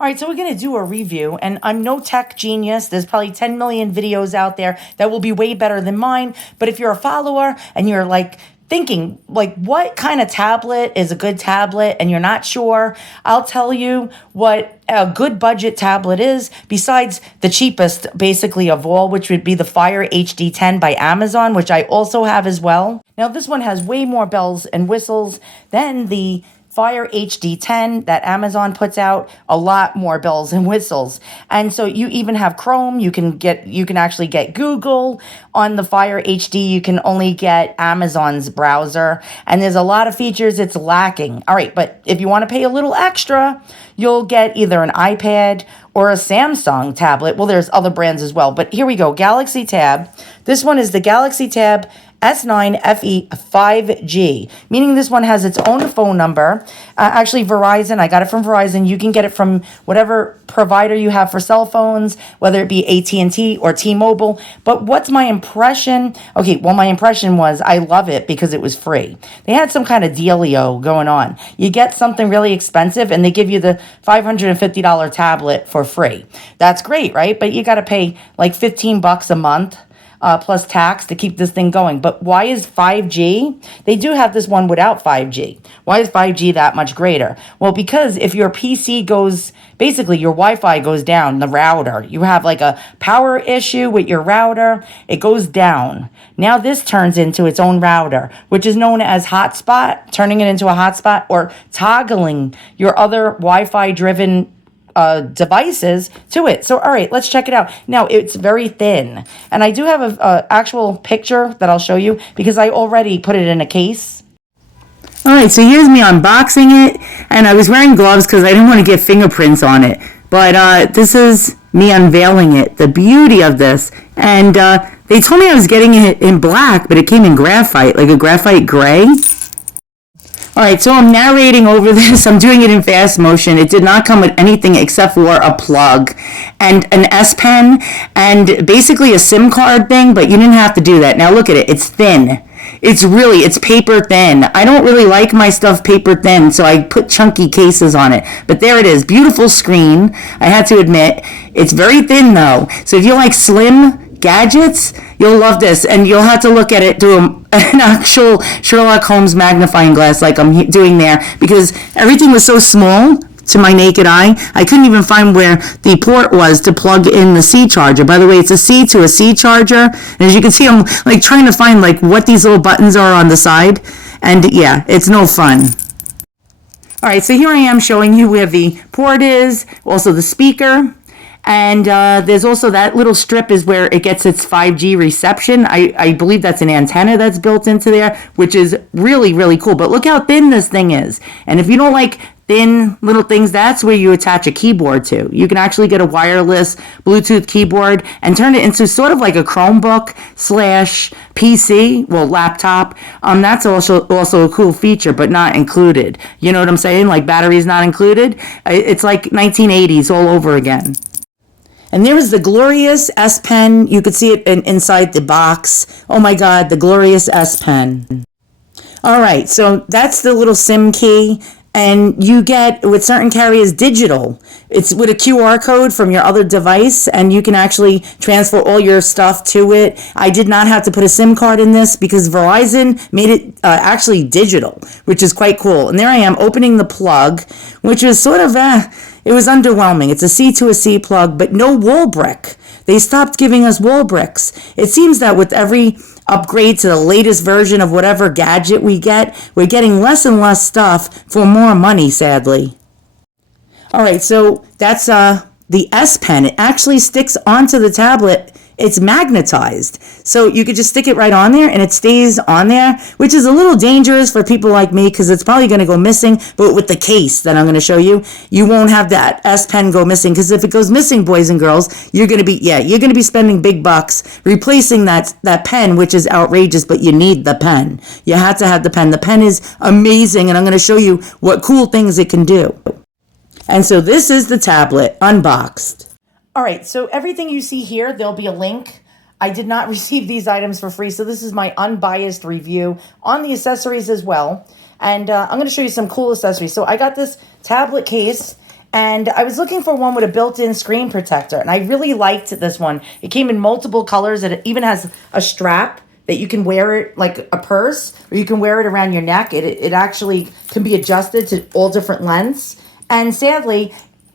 All right, so we're going to do a review, and I'm no tech genius. There's probably 10 million videos out there that will be way better than mine. But if you're a follower and you're like thinking, like, what kind of tablet is a good tablet, and you're not sure, I'll tell you what a good budget tablet is, besides the cheapest, basically, of all, which would be the Fire HD10 by Amazon, which I also have as well. Now, this one has way more bells and whistles than the Fire HD10 that Amazon puts out, a lot more bells and whistles. And so you even have Chrome, you can actually get Google. On the Fire HD, you can only get Amazon's browser. And there's a lot of features it's lacking. All right, but if you want to pay a little extra, you'll get either an iPad or a Samsung tablet. Well, there's other brands as well, but here we go. Galaxy Tab. This one is the Galaxy Tab S9 FE 5G, meaning this one has its own phone number. Actually, Verizon, I got it from Verizon. You can get it from whatever provider you have for cell phones, whether it be AT&T or T-Mobile. But what's my impression? Okay, well, my impression was I love it because it was free. They had some kind of dealio going on. You get something really expensive and they give you the $550 tablet for free. That's great, right? But you got to pay like $15 a month. Plus tax to keep this thing going. But why is 5G? They do have this one without 5G. Why is 5G that much greater? Well, because if your PC goes, basically your Wi-Fi goes down, the router, you have like a power issue with your router, it goes down. Now this turns into its own router, which is known as hotspot, turning it into a hotspot, or toggling your other Wi-Fi driven devices to it. So, all right, let's check it out. Now, it's very thin. And I do have a actual picture that I'll show you because I already put it in a case. All right, so here's me unboxing it. And I was wearing gloves because I didn't want to get fingerprints on it. But this is me unveiling it. The beauty of this. And they told me I was getting it in black, but it came in graphite, like a graphite gray. All right, so I'm narrating over this. I'm doing it in fast motion. It did not come with anything except for a plug and an S Pen and basically a SIM card thing, but you didn't have to do that. Now look at it. It's thin. It's paper thin. I don't really like my stuff paper thin, so I put chunky cases on it. But there it is. Beautiful screen, I had to admit. It's very thin, though. So if you like slim gadgets, you'll love this, and you'll have to look at it through an actual Sherlock Holmes magnifying glass like I'm doing there, because everything was so small to my naked eye. I couldn't even find where the port was to plug in the C charger. By the way, it's a C to a C charger, and as you can see, I'm like trying to find like what these little buttons are on the side, and yeah, it's no fun. All right, so here I am showing you where the port is, also the speaker. And there's also that little strip is where it gets its 5G reception. I believe that's an antenna that's built into there, which is really, really cool. But look how thin this thing is. And if you don't like thin little things, that's where you attach a keyboard to. You can actually get a wireless Bluetooth keyboard and turn it into sort of like a Chromebook / PC, well, laptop. That's also a cool feature, but not included. You know what I'm saying? Like batteries not included. It's like 1980s all over again. And there is the glorious S Pen. You could see it inside the box. Oh my God, the glorious S Pen. All right, so that's the little SIM key. And you get, with certain carriers, digital. It's with a QR code from your other device, and you can actually transfer all your stuff to it. I did not have to put a SIM card in this because Verizon made it actually digital, which is quite cool. And there I am opening the plug, which was sort of, it was underwhelming. It's a C to a C plug, but no wall brick. They stopped giving us wall bricks. It seems that with every upgrade to the latest version of whatever gadget we get, we're getting less and less stuff for more money, sadly. All right, so that's the S Pen. It actually sticks onto the tablet. It's magnetized. So you could just stick it right on there and it stays on there, which is a little dangerous for people like me because it's probably going to go missing. But with the case that I'm going to show you, you won't have that S Pen go missing, because if it goes missing, boys and girls, you're going to be spending big bucks replacing that pen, which is outrageous, but you need the pen. You have to have the pen. The pen is amazing, and I'm going to show you what cool things it can do. And so this is the tablet unboxed. All right, so everything you see here, there'll be a link. I did not receive these items for free, so this is my unbiased review on the accessories as well. And I'm going to show you some cool accessories. So I got this tablet case, And I was looking for one with a built-in screen protector, and I really liked this one. It came in multiple colors, and it even has a strap that you can wear it like a purse, or you can wear it around your neck. It actually can be adjusted to all different lengths. And sadly,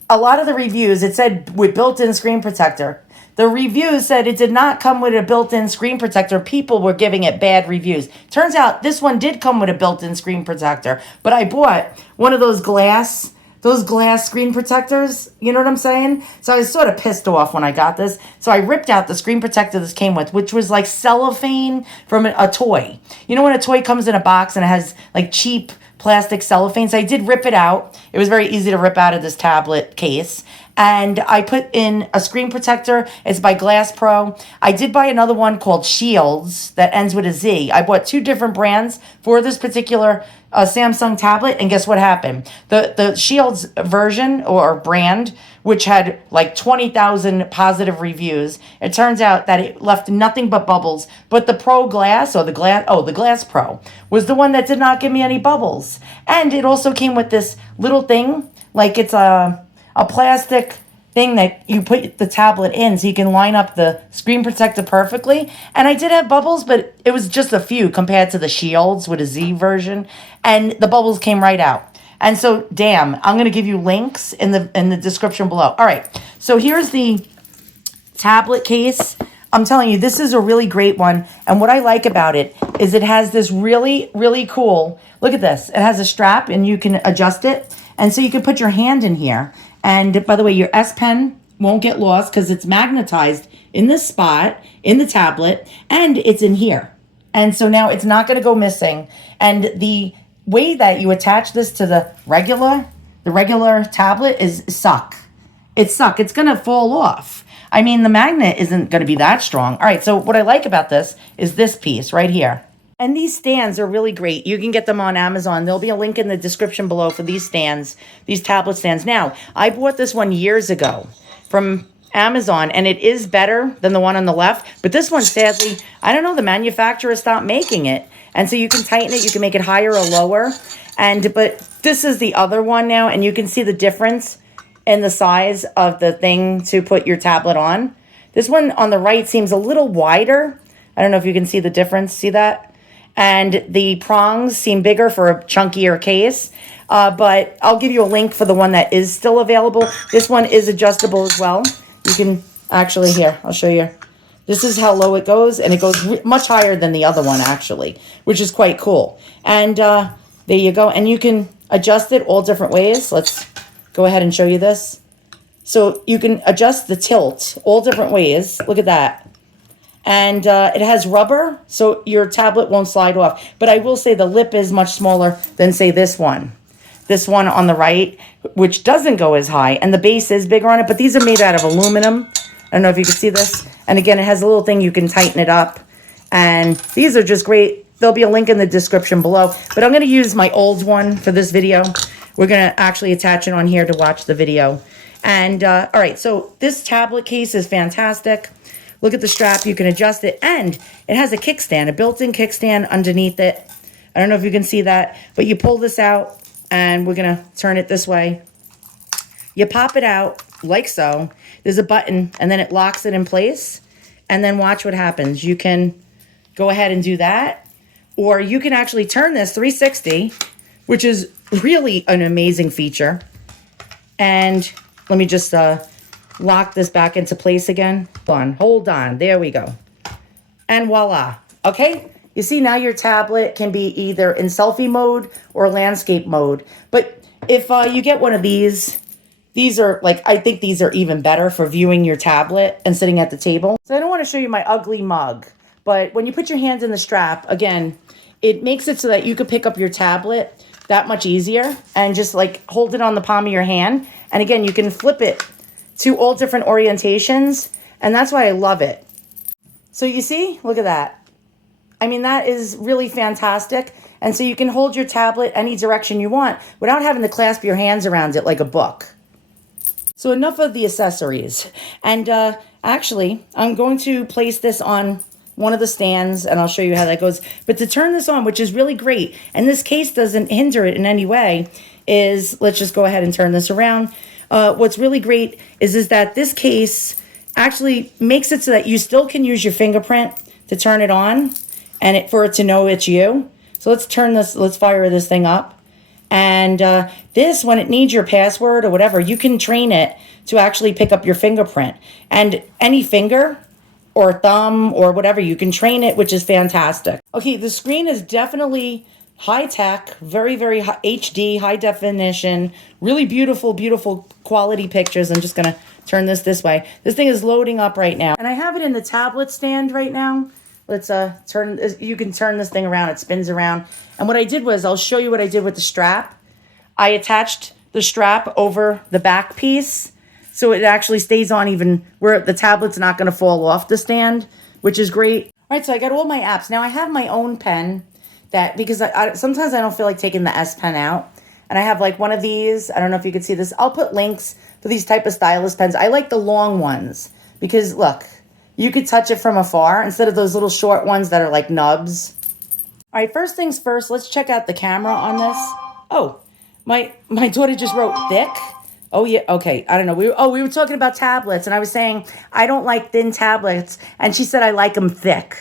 a lot of the reviews, it said with built-in screen protector. The reviews said it did not come with a built-in screen protector. People were giving it bad reviews. Turns out this one did come with a built-in screen protector, but I bought one of those glass screen protectors, you know what I'm saying? So I was sort of pissed off when I got this. So I ripped out the screen protector this came with, which was like cellophane from a toy. You know when a toy comes in a box and it has like cheap plastic cellophane? So I did rip it out. It was very easy to rip out of this tablet case. And I put in a screen protector. It's by Glass Pro. I did buy another one called Shields that ends with a Z. I bought 2 different brands for this particular Samsung tablet, and guess what happened? The Shields version or brand, which had like 20,000 positive reviews, it turns out that it left nothing but bubbles. But the Pro Glass, or the Glass Pro, was the one that did not give me any bubbles. And it also came with this little thing, like it's a plastic thing that you put the tablet in so you can line up the screen protector perfectly. And I did have bubbles, but it was just a few compared to the Shields with a Z version. And the bubbles came right out. And so, damn, I'm going to give you links in the description below. All right, so here's the tablet case. I'm telling you, this is a really great one. And what I like about it is it has this really, really cool, look at this. It has a strap and you can adjust it. And so you can put your hand in here. And by the way, your S Pen won't get lost because it's magnetized in this spot in the tablet and it's in here. And so now it's not going to go missing. And the way that you attach this to the regular tablet is suck. It's going to fall off. I mean, the magnet isn't going to be that strong. All right, so what I like about this is this piece right here. And these stands are really great. You can get them on Amazon. There'll be a link in the description below for these stands, these tablet stands. Now, I bought this one years ago from Amazon, and it is better than the one on the left. But this one, sadly, I don't know, the manufacturer stopped making it. And so you can tighten it. You can make it higher or lower. But this is the other one now, and you can see the difference in the size of the thing to put your tablet on. This one on the right seems a little wider. I don't know if you can see the difference. See that? And the prongs seem bigger for a chunkier case. But I'll give you a link for the one that is still available. This one is adjustable as well. You can actually, here, I'll show you. This is how low it goes, and it goes much higher than the other one, actually, which is quite cool. And there you go. And you can adjust it all different ways. Let's go ahead and show you this. So you can adjust the tilt all different ways. Look at that. And it has rubber, so your tablet won't slide off. But I will say the lip is much smaller than, say, this one. This one on the right, which doesn't go as high. And the base is bigger on it, but these are made out of aluminum. I don't know if you can see this. And again, it has a little thing you can tighten it up. And these are just great. There'll be a link in the description below. But I'm going to use my old one for this video. We're going to actually attach it on here to watch the video. And, all right, so this tablet case is fantastic. Look at the strap. You can adjust it. And it has a kickstand, a built-in kickstand underneath it. I don't know if you can see that. But you pull this out, and we're going to turn it this way. You pop it out like so. There's a button, and then it locks it in place. And then watch what happens. You can go ahead and do that. Or you can actually turn this 360, which is really an amazing feature. And let me just lock this back into place again. Hold on. There we go. And voila. Okay? You see, now your tablet can be either in selfie mode or landscape mode. But if you get one of these are like, I think these are even better for viewing your tablet and sitting at the table. So I don't want to show you my ugly mug, but when you put your hands in the strap, again, it makes it so that you could pick up your tablet that much easier and just like hold it on the palm of your hand. And again, you can flip it to all different orientations. And that's why I love it. So you see, look at that. I mean, that is really fantastic. And so you can hold your tablet any direction you want without having to clasp your hands around it like a book. So enough of the accessories. And actually, I'm going to place this on one of the stands, and I'll show you how that goes. But to turn this on, which is really great, and this case doesn't hinder it in any way, is, let's just go ahead and turn this around. what's really great is that this case actually makes it so that you still can use your fingerprint to turn it on and for it to know it's you. So let's fire this thing up. And this, when it needs your password or whatever, you can train it to actually pick up your fingerprint. And any finger or thumb or whatever, you can train it, which is fantastic. Okay, the screen is definitely high tech, very, very HD, high definition, really beautiful, beautiful quality pictures. I'm just gonna turn this way. This thing is loading up right now. And I have it in the tablet stand right now. Let's you can turn this thing around, it spins around. And what I did was, I'll show you what I did with the strap. I attached the strap over the back piece, so it actually stays on even where the tablet's not gonna fall off the stand, which is great. All right, so I got all my apps. Now I have my own pen because sometimes I don't feel like taking the S Pen out. And I have like one of these, I don't know if you can see this. I'll put links to these type of stylus pens. I like the long ones because look, you could touch it from afar instead of those little short ones that are like nubs. All right, first things first, let's check out the camera on this. Oh, my daughter just wrote thick. Oh yeah, okay, I don't know. We were talking about tablets and I was saying I don't like thin tablets and she said I like them thick.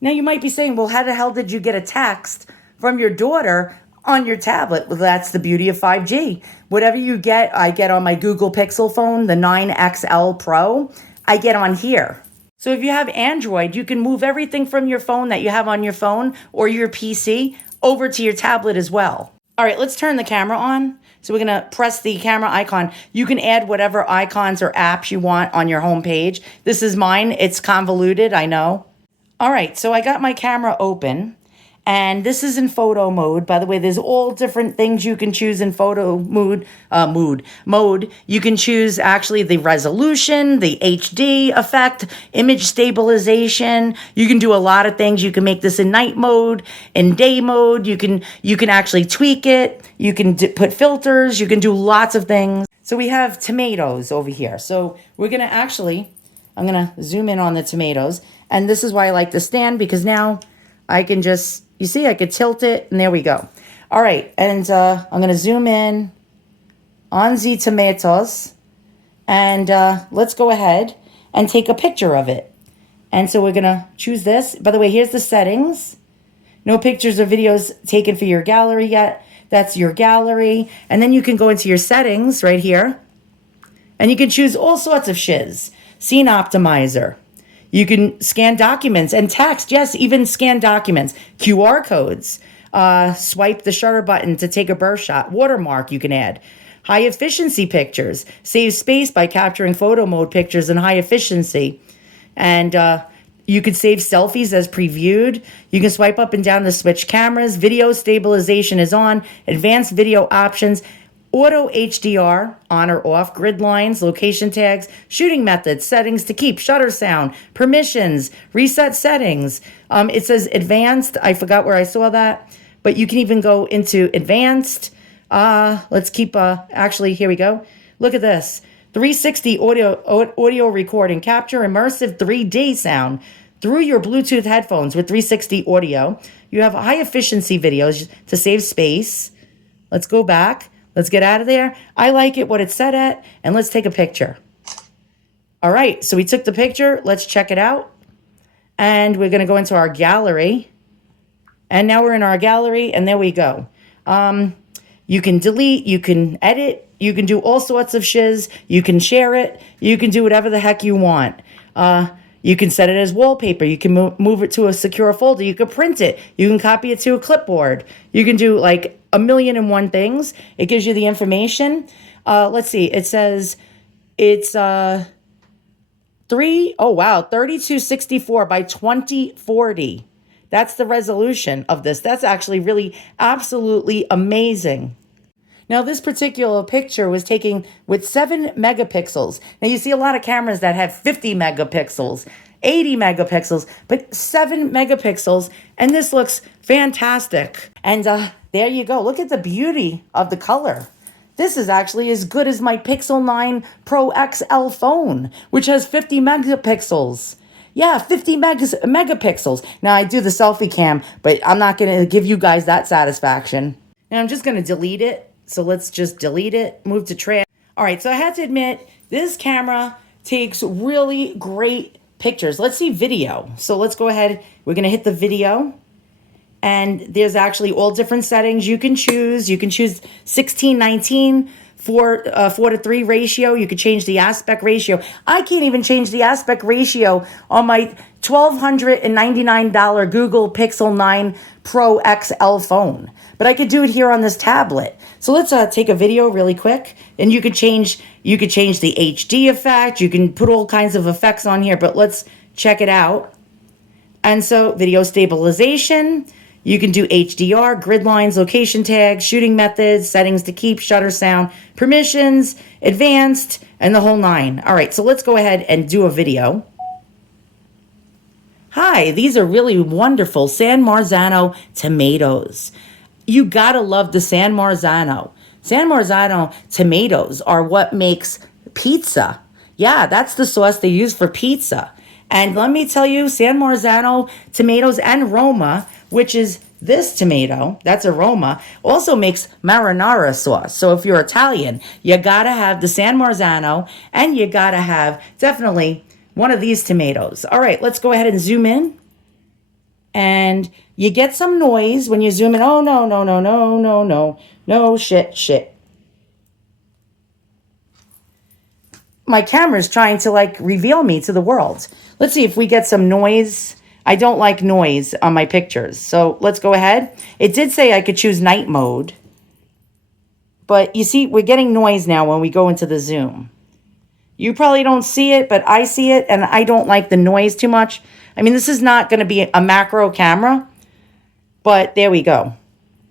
Now you might be saying, well, how the hell did you get a text from your daughter on your tablet? Well, that's the beauty of 5G. Whatever you get, I get on my Google Pixel phone, the 9XL Pro, I get on here. So if you have Android, you can move everything from your phone that you have on your phone or your PC over to your tablet as well. All right, let's turn the camera on. So we're gonna press the camera icon. You can add whatever icons or apps you want on your home page. This is mine, it's convoluted, I know. All right, so I got my camera open and this is in photo mode. By the way, there's all different things you can choose in photo mode. You can choose actually the resolution, the HD effect, image stabilization. You can do a lot of things. You can make this in night mode, in day mode. You can actually tweak it. You can put filters. You can do lots of things. So we have tomatoes over here. So we're gonna I'm gonna zoom in on the tomatoes. And this is why I like the stand, because now I can just, you see, I could tilt it and there we go. All right, and I'm gonna zoom in on the tomatoes and let's go ahead and take a picture of it. And so we're gonna choose this. By the way, here's the settings. No pictures or videos taken for your gallery yet. That's your gallery. And then you can go into your settings right here and you can choose all sorts of shiz. Scene optimizer. You can scan documents and text. Yes, even scan documents. QR codes. Swipe the shutter button to take a burst shot. Watermark you can add. High efficiency pictures. Save space by capturing photo mode pictures in high efficiency. And you could save selfies as previewed. You can swipe up and down to switch cameras. Video stabilization is on. Advanced video options. Auto HDR, on or off, grid lines, location tags, shooting methods, settings to keep, shutter sound, permissions, reset settings. It says advanced. I forgot where I saw that, but you can even go into advanced. Let's keep, actually, here we go. Look at this. 360 audio recording, capture immersive 3D sound through your Bluetooth headphones with 360 audio. You have high efficiency videos to save space. Let's go back. Let's get out of there. I like it what it's set at, and let's take a picture. All right, so we took the picture. Let's check it out. And we're gonna go into our gallery. And now we're in our gallery, and there we go. You can delete, you can edit, you can do all sorts of shiz. You can share it. You can do whatever the heck you want. You can set it as wallpaper. You can move it to a secure folder. You can print it. You can copy it to a clipboard. You can do like 1,000,001 things. It gives you the information. Let's see. It says it's 3264 by 2040. That's the resolution of this. That's actually really absolutely amazing. Now, this particular picture was taken with 7 megapixels. Now, you see a lot of cameras that have 50 megapixels, 80 megapixels, but 7 megapixels, and this looks fantastic. And there you go. Look at the beauty of the color. This is actually as good as my Pixel 9 Pro XL phone, which has 50 megapixels. Yeah, 50 megapixels. Now, I do the selfie cam, but I'm not going to give you guys that satisfaction. Now, I'm just going to delete it. So let's just delete it, move to trash. All right, so I had to admit, this camera takes really great pictures. Let's see video. So let's go ahead. We're going to hit the video. And there's actually all different settings you can choose. You can choose 16:19, 4:3 ratio. You could change the aspect ratio. I can't even change the aspect ratio on my $1,299 Google Pixel 9 Pro XL phone. But I could do it here on this tablet. So let's take a video really quick. And you could change the HD effect. You can put all kinds of effects on here, but let's check it out. And so video stabilization. You can do HDR, grid lines, location tags, shooting methods, settings to keep, shutter sound, permissions, advanced, and the whole nine. All right, so let's go ahead and do a video. Hi, these are really wonderful San Marzano tomatoes. You gotta love the San Marzano. San Marzano tomatoes are what makes pizza. Yeah, that's the sauce they use for pizza. And let me tell you, San Marzano tomatoes and Roma, which is this tomato, that's a Roma, also makes marinara sauce. So if you're Italian, you gotta have the San Marzano, and you gotta have definitely one of these tomatoes. All right, let's go ahead and zoom in. And you get some noise when you zoom in. Oh, no, no, no, no, no, no. No, shit. My camera's trying to like reveal me to the world. Let's see if we get some noise. I don't like noise on my pictures. So let's go ahead. It did say I could choose night mode. But you see, we're getting noise now when we go into the zoom. You probably don't see it, but I see it, and I don't like the noise too much. I mean, this is not going to be a macro camera, but there we go.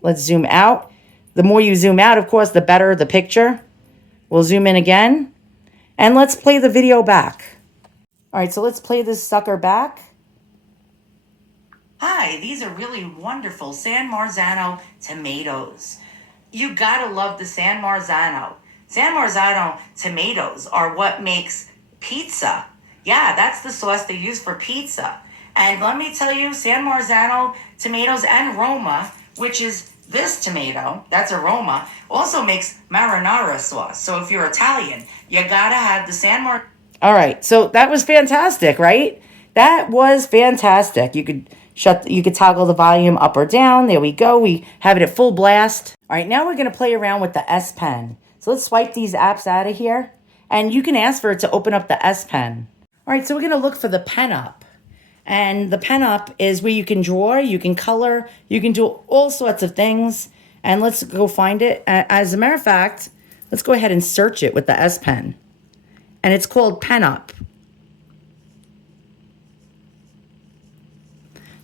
Let's zoom out. The more you zoom out, of course, the better the picture. We'll zoom in again, and let's play the video back. All right, so let's play this sucker back. Hi, these are really wonderful San Marzano tomatoes. You gotta love the San Marzano. San Marzano tomatoes are what makes pizza. Yeah, that's the sauce they use for pizza. And let me tell you, San Marzano tomatoes and Roma, which is this tomato, that's a Roma, also makes marinara sauce. So if you're Italian, you gotta have the San Marzano. All right, so that was fantastic, right? That was fantastic. You could toggle the volume up or down. There we go. We have it at full blast. All right, now we're gonna play around with the S Pen. So let's swipe these apps out of here. And you can ask for it to open up the S Pen. All right, so we're gonna look for the Pen Up. And the Pen Up is where you can draw, you can color, you can do all sorts of things. And let's go find it. As a matter of fact, let's go ahead and search it with the S Pen. And it's called Pen Up.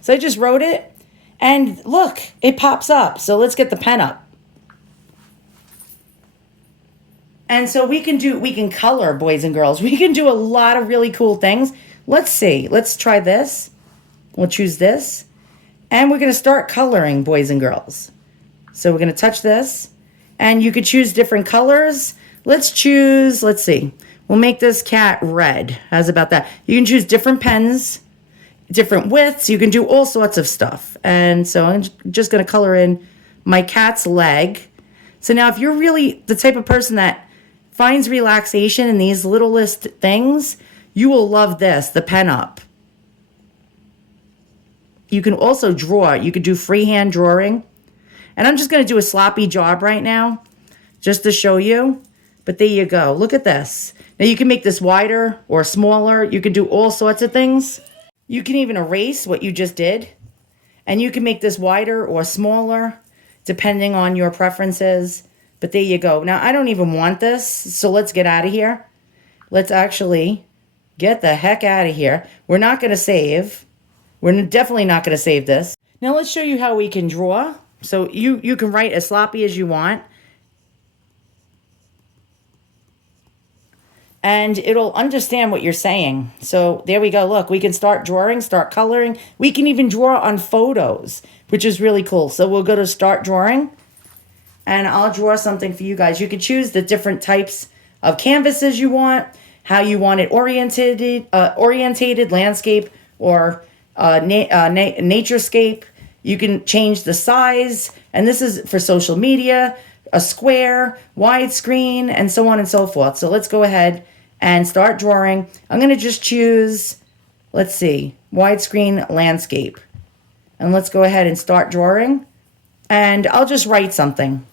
So I just wrote it, and look, it pops up. So let's get the Pen Up. And so we can color, boys and girls. We can do a lot of really cool things. Let's see. Let's try this. We'll choose this. And we're going to start coloring, boys and girls. So we're going to touch this. And you could choose different colors. Let's see. We'll make this cat red. How's about that? You can choose different pens, different widths. You can do all sorts of stuff. And so I'm just going to color in my cat's leg. So now if you're really the type of person that finds relaxation in these littlest things, you will love this, the Pen Up. You can also draw. You could do freehand drawing. And I'm just going to do a sloppy job right now just to show you. But there you go. Look at this. Now you can make this wider or smaller. You can do all sorts of things. You can even erase what you just did. And you can make this wider or smaller depending on your preferences. But there you go. Now, I don't even want this, so let's get out of here. Let's actually get the heck out of here. We're not going to save. We're definitely not going to save this. Now, let's show you how we can draw. So you can write as sloppy as you want. And it'll understand what you're saying. So there we go. Look, we can start drawing, start coloring. We can even draw on photos, which is really cool. So we'll go to Start Drawing. And I'll draw something for you guys. You can choose the different types of canvases you want, how you want it orientated, landscape, or naturescape. You can change the size, and this is for social media, a square, widescreen, and so on and so forth. So let's go ahead and start drawing. I'm going to just choose, let's see, widescreen landscape. And let's go ahead and start drawing. And I'll just write something.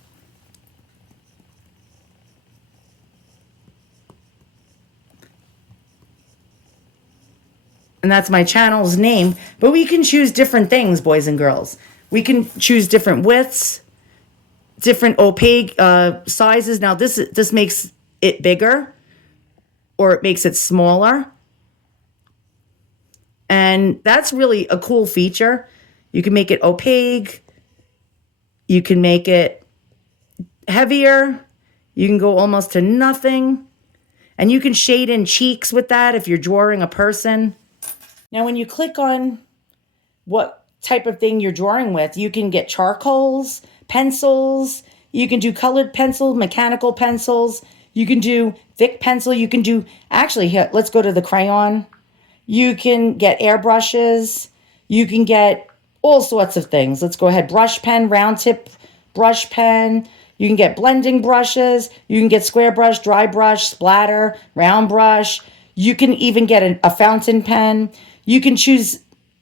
And that's my channel's name. But we can choose different things, boys and girls. We can choose different widths, different opaque sizes. Now this makes it bigger, or it makes it smaller. And that's really a cool feature. You can make it opaque. You can make it heavier. You can go almost to nothing. And you can shade in cheeks with that if you're drawing a person. Now, when you click on what type of thing you're drawing with, you can get charcoals, pencils. You can do colored pencil, mechanical pencils. You can do thick pencil. You can do, actually, here, let's go to the crayon. You can get airbrushes. You can get all sorts of things. Let's go ahead. Brush pen, round tip brush pen. You can get blending brushes. You can get square brush, dry brush, splatter, round brush. You can even get a fountain pen. You can choose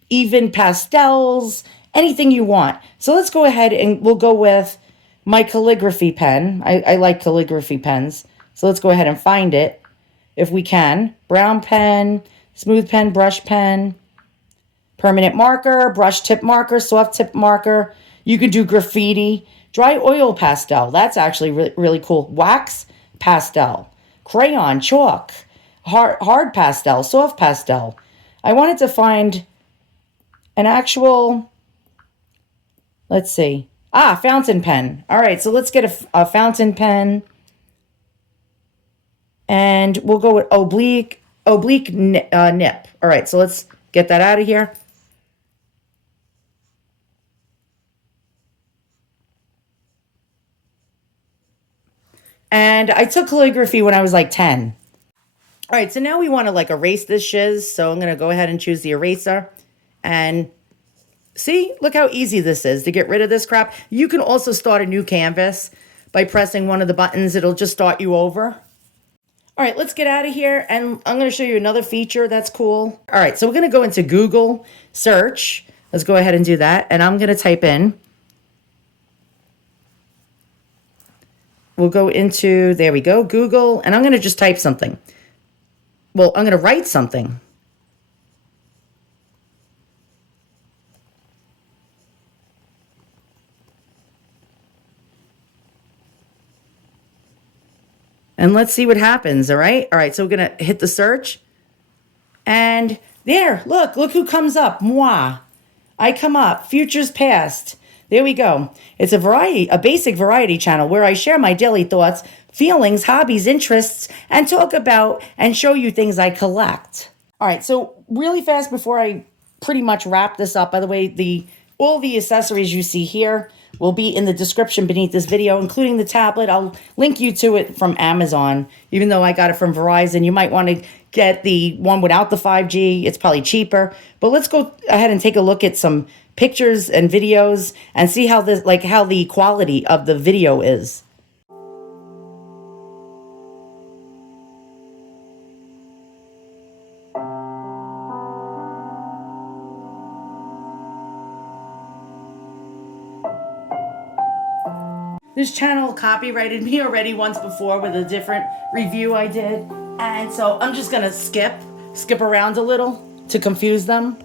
even pastels, anything you want. So let's go ahead and we'll go with my calligraphy pen. I like calligraphy pens. So let's go ahead and find it if we can. Brown pen, smooth pen, brush pen, permanent marker, brush tip marker, soft tip marker. You can do graffiti, dry oil pastel. That's actually really cool. Wax pastel, crayon, chalk, hard pastel, soft pastel. I wanted to find an actual, let's see. Fountain pen. All right, so let's get a fountain pen. And we'll go with oblique nip. All right, so let's get that out of here. And I took calligraphy when I was like 10. All right, so now we want to like erase this shiz. So I'm going to go ahead and choose the eraser. And see, look how easy this is to get rid of this crap. You can also start a new canvas by pressing one of the buttons. It'll just start you over. All right, let's get out of here. And I'm going to show you another feature that's cool. All right, so we're going to go into Google search. Let's go ahead and do that. And I'm going to type in. We'll go into, there we go, Google. And I'm going to just type something. Well, I'm going to write something. And let's see what happens, all right? All right, so we're going to hit the search. And there, look who comes up. Moi. I come up. Futures past. There we go. It's a basic variety channel where I share my daily thoughts, feelings, hobbies, interests, and talk about and show you things I collect. All right, so really fast before I pretty much wrap this up, by the way, all the accessories you see here will be in the description beneath this video, including the tablet. I'll link you to it from Amazon. Even though I got it from Verizon, you might want to get the one without the 5G. It's probably cheaper. But let's go ahead and take a look at some pictures and videos and see how the quality of the video is. This channel copyrighted me already once before with a different review I did. And so I'm just gonna skip around a little to confuse them.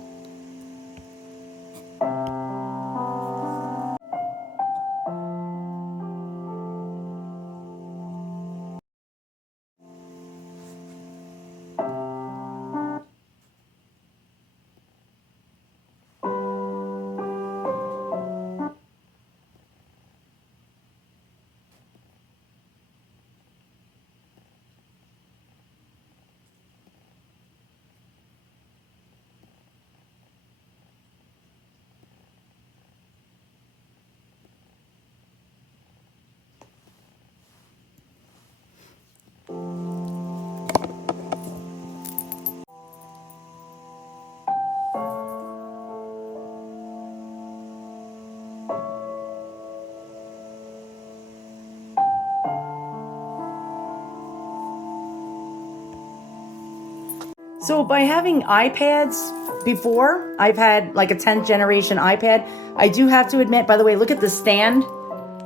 So by having iPads before, I've had like a 10th generation iPad. I do have to admit, by the way, look at the stand.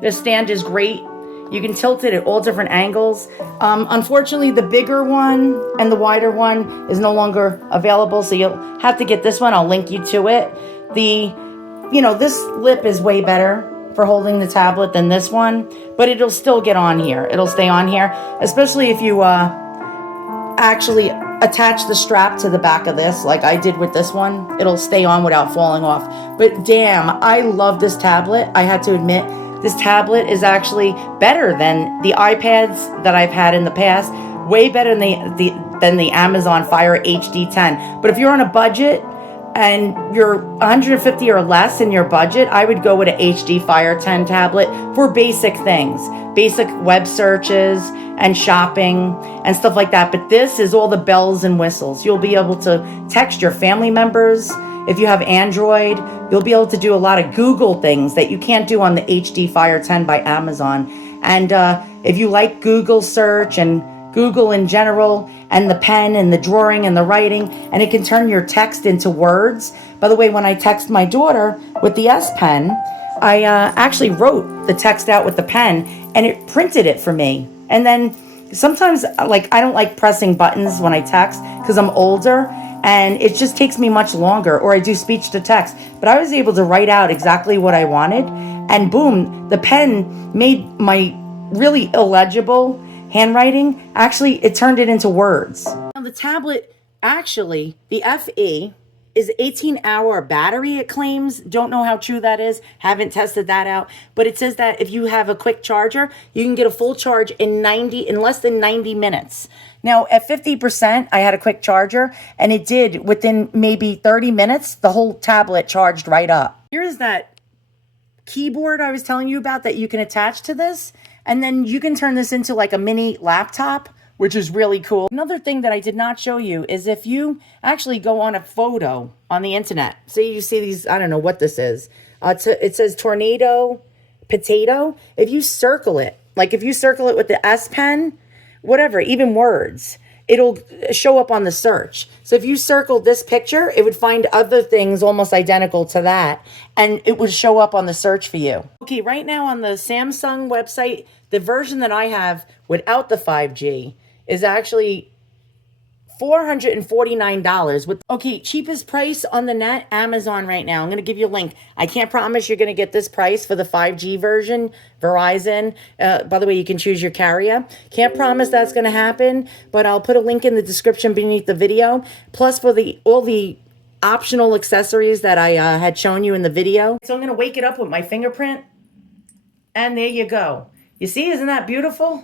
This stand is great. You can tilt it at all different angles. Unfortunately, the bigger one and the wider one is no longer available, so you'll have to get this one. I'll link you to it. This lip is way better for holding the tablet than this one, but it'll still get on here. It'll stay on here, especially if you actually attach the strap to the back of this, like I did with this one. It'll stay on without falling off. But damn, I love this tablet. I had to admit, this tablet is actually better than the iPads that I've had in the past. Way better than the Amazon Fire HD 10. But if you're on a budget and you're 150 or less in your budget, I would go with an HD Fire 10 tablet for basic things, basic web searches and shopping and stuff like that. But this is all the bells and whistles. You'll be able to text your family members. If you have Android, you'll be able to do a lot of Google things that you can't do on the HD Fire 10 by Amazon. And if you like Google search and Google in general, and the pen and the drawing and the writing, and it can turn your text into words. By the way, when I text my daughter with the S Pen, I actually wrote the text out with the pen, and it printed it for me. And then sometimes, like, I don't like pressing buttons when I text because I'm older, and it just takes me much longer, or I do speech to text. But I was able to write out exactly what I wanted, and boom, the pen made my really illegible handwriting, actually, it turned it into words. Now the tablet, actually, the FE is 18-hour battery, it claims. Don't know how true that is. Haven't tested that out. But it says that if you have a quick charger, you can get a full charge in less than 90 minutes. Now, at 50%, I had a quick charger, and it did, within maybe 30 minutes, the whole tablet charged right up. Here's that keyboard I was telling you about that you can attach to this. And then you can turn this into like a mini laptop, which is really cool. Another thing that I did not show you is if you actually go on a photo on the internet, say you see these, I don't know what this is. It says tornado potato. If you circle it, like if you circle it with the S Pen, whatever, even words, it'll show up on the search. So if you circled this picture, it would find other things almost identical to that, and it would show up on the search for you. Okay, right now on the Samsung website, the version that I have without the 5G is actually $449. Okay, cheapest price on the net, Amazon right now. I'm going to give you a link. I can't promise you're going to get this price for the 5G version, Verizon. By the way, you can choose your carrier. Can't promise that's going to happen, but I'll put a link in the description beneath the video. Plus for all the optional accessories that I had shown you in the video. So I'm going to wake it up with my fingerprint. And there you go. You see, isn't that beautiful?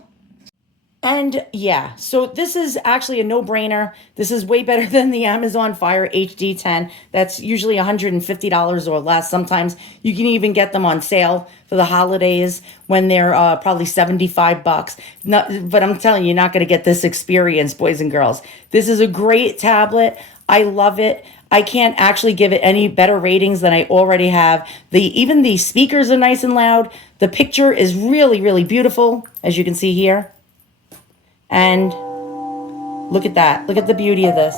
And yeah, so this is actually a no-brainer. This is way better than the Amazon Fire HD 10. That's usually $150 or less. Sometimes you can even get them on sale for the holidays when they're probably $75. But I'm telling you, you're not going to get this experience, boys and girls. This is a great tablet. I love it. I can't actually give it any better ratings than I already have. Even the speakers are nice and loud. The picture is really, really beautiful, as you can see here. And look at that. Look at the beauty of this.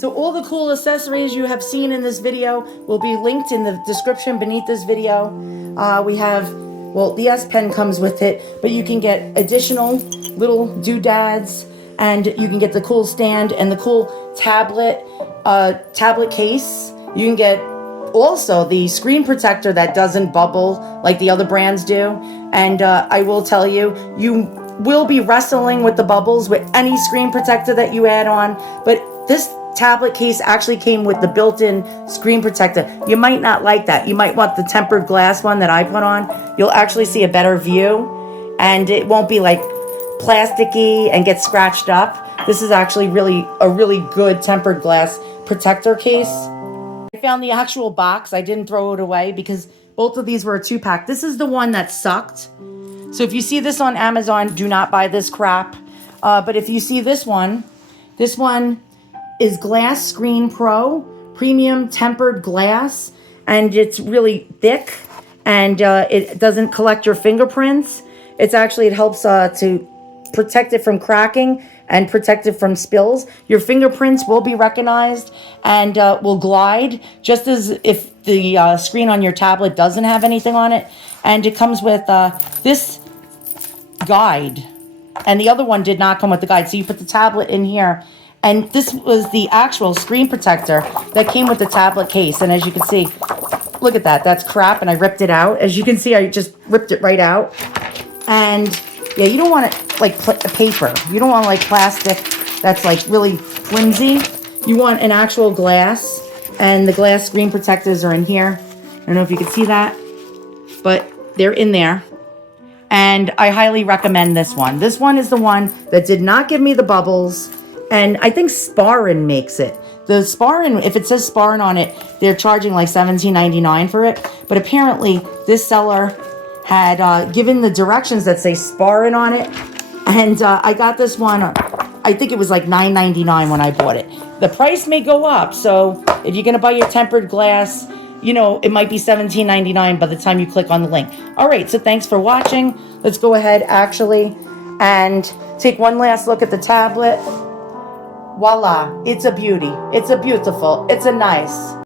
So all the cool accessories you have seen in this video will be linked in the description beneath this video. We have, well, the S Pen comes with it, but you can get additional little doodads, and you can get the cool stand and the cool tablet case. You can get also the screen protector that doesn't bubble like the other brands do. And I will tell you, you will be wrestling with the bubbles with any screen protector that you add on. But this tablet case actually came with the built-in screen protector. You might not like that. You might want the tempered glass one that I put on. You'll actually see a better view, and it won't be like plasticky and get scratched up. This is actually a really good tempered glass protector case. I found the actual box. I didn't throw it away because both of these were a 2-pack. This is the one that sucked. So if you see this on Amazon, do not buy this crap. But if you see this one is Glass Screen Pro, premium tempered glass, and it's really thick, and it doesn't collect your fingerprints. It helps to protect it from cracking and protect it from spills. Your fingerprints will be recognized and will glide, just as if the screen on your tablet doesn't have anything on it. And it comes with this guide, and the other one did not come with the guide. So you put the tablet in here, and this was the actual screen protector that came with the tablet case. And as you can see, look at that, that's crap, and I ripped it out. As you can see, I just ripped it right out. And yeah, you don't want it like paper. You don't want like plastic that's like really flimsy. You want an actual glass, and the glass screen protectors are in here. I don't know if you can see that, but they're in there. And I highly recommend this one. This one is the one that did not give me the bubbles, and I think SPARIN makes it. The SPARIN, if it says SPARIN on it, they're charging like $17.99 for it. But apparently this seller had given the directions that say SPARIN on it. And I got this one, I think it was like $9.99 when I bought it. The price may go up, so if you're gonna buy your tempered glass, you know, it might be $17.99 by the time you click on the link. All right, so thanks for watching. Let's go ahead actually and take one last look at the tablet. Voila, it's a beauty. It's a beautiful, it's a nice.